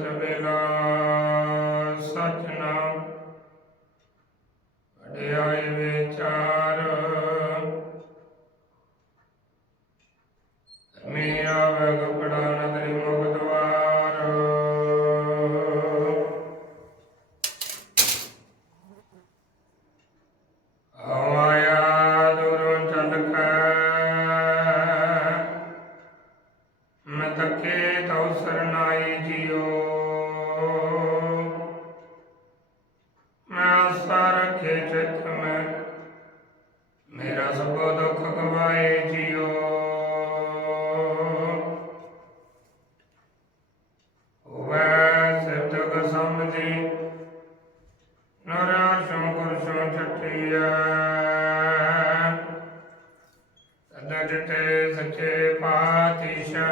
ਅੰਮ੍ਰਿਤ ਵੇਲਾ ਸਚ ਨਾਮ ਵਿਚਾਰ ਆਸਾ ਰੱਖੇ ਚਿਤ ਮੈਂ ਮੇਰਾ ਸਭ ਦੁੱਖ ਗਵਾਏ ਜਿਉ ਹੋਵੇ ਸਿਰਦਗ ਸਮਝੀ ਨਰ ਸ਼ੰਕਰ ਸ਼ੋ ਛਟਿਆ ਤਦ ਜਟੇ ਸਚੇ ਪਾਤੀਸ਼ਾ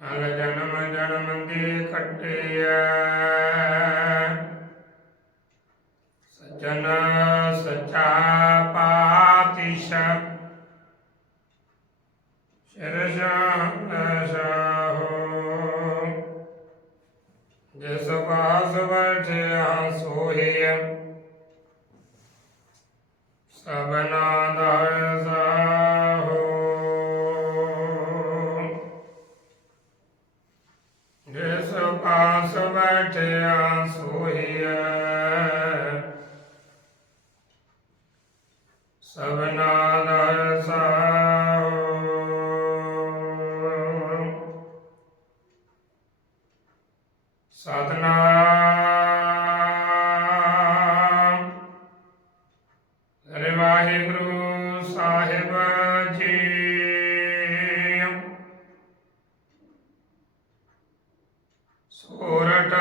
ਅਲ ਜਨਮ ਜਨਮ ਦੀ ਖਟਿਆ ਪਾਤੀਸ਼ਾ ਸ਼ਰਸ਼ਾਹ ਸਾਹੋ ਜਿਸ ਬਾਸ ਵਰਠਿਆ ਸੋਹੀਆ ਸਬਨਾ ਦਾ ਸਾਹੋ ਜਿਸ ਪਾਸ ਬੈਠਿਆ ਸਤਨਾਮ। ਸ੍ਰੀ ਵਾਹਿਗੁਰੂ ਸਾਹਿਬ ਜੀ। ਸੋਰਠ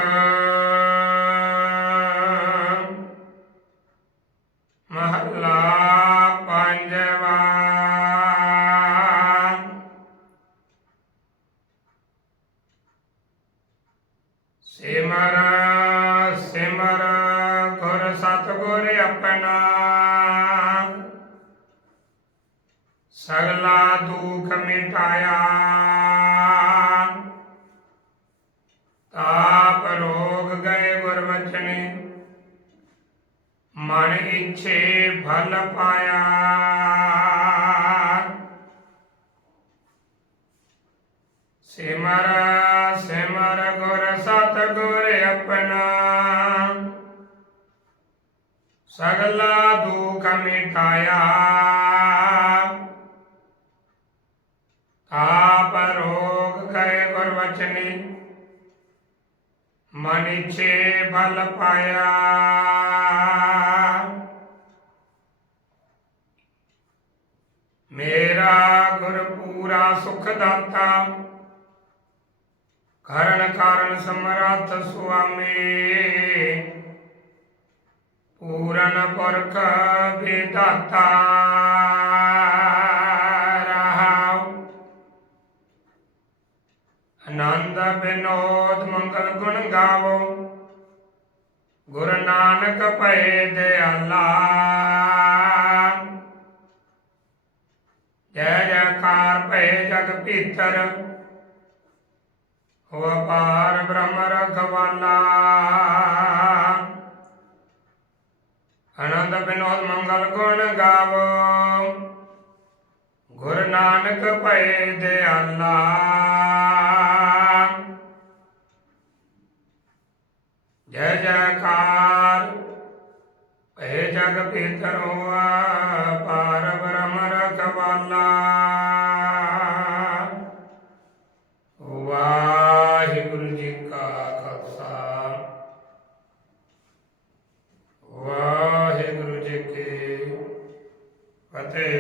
ਸਿਮਰ ਸਿਮਰ ਗੁਰ ਸਤਿਗੁਰ ਆਪਣਾ। ਸਗਲਾ ਦੁਖ ਮਿਟਾਇਆ। ਤਾਪ ਰੋਗ ਗਏ ਗੁਰ ਵਚਨੇ ਮਨ ਇੱਛੇ ਫਲ ਪਾਇਆ। ਸਿਮਰ ਸਿਮਰ ਗੁਰ ਸਤਿਗੁਰ ਆਪਣਾ। ਸਗਲਾ ਦੁਖ ਮਿਟਾਇਆ। ਤਾਪ ਰੋਗ ਗਏ ਗੁਰ ਵਚਨੇ ਮਨ ਇੱਛੇ ਫਲ ਪਾਇਆ। ਮੇਰਾ ਗੁਰ ਪੂਰਾ ਸੁਖ ਦਾਤਾ। ਕਰਨ ਕਾਰਨ ਸਮਰੱਥ ਸੁਆਮੀ। ਪੂਰਨ ਪਰਖ ਵਿਦਾਤਾ ਰਹਾਉ। ਆਨੰਦ ਬਿਨੋਦ ਮੰਗਲ ਗੁਣ ਗਾਵੋ। ਗੁਰੂ ਨਾਨਕ ਭਏ ਦਿਆਲਾ। ਜੈ ਜੈਕਾਰ ਭਏ ਜਗ ਭੀਤਰ। ਹੋ ਅਪਾਰ ਬ੍ਰਹਮ ਰਖਵਾਲਾ ਆਨੰਦ ਬਿਨੋਦ ਮੰਗਲ ਗੁਣ ਗਾਵੋ। ਗੁਰੂ ਨਾਨਕ ਭਏ ਦਿਆਲਾ। ਜੈ ਜੈਕਾਰ, ਭਏ ਜਗ ਭੀਤਰ ਹੋਆ ਪਾਰ ਬ੍ਰਹਮ ਰਖਵਾਲਾ ಮತ್ತೆ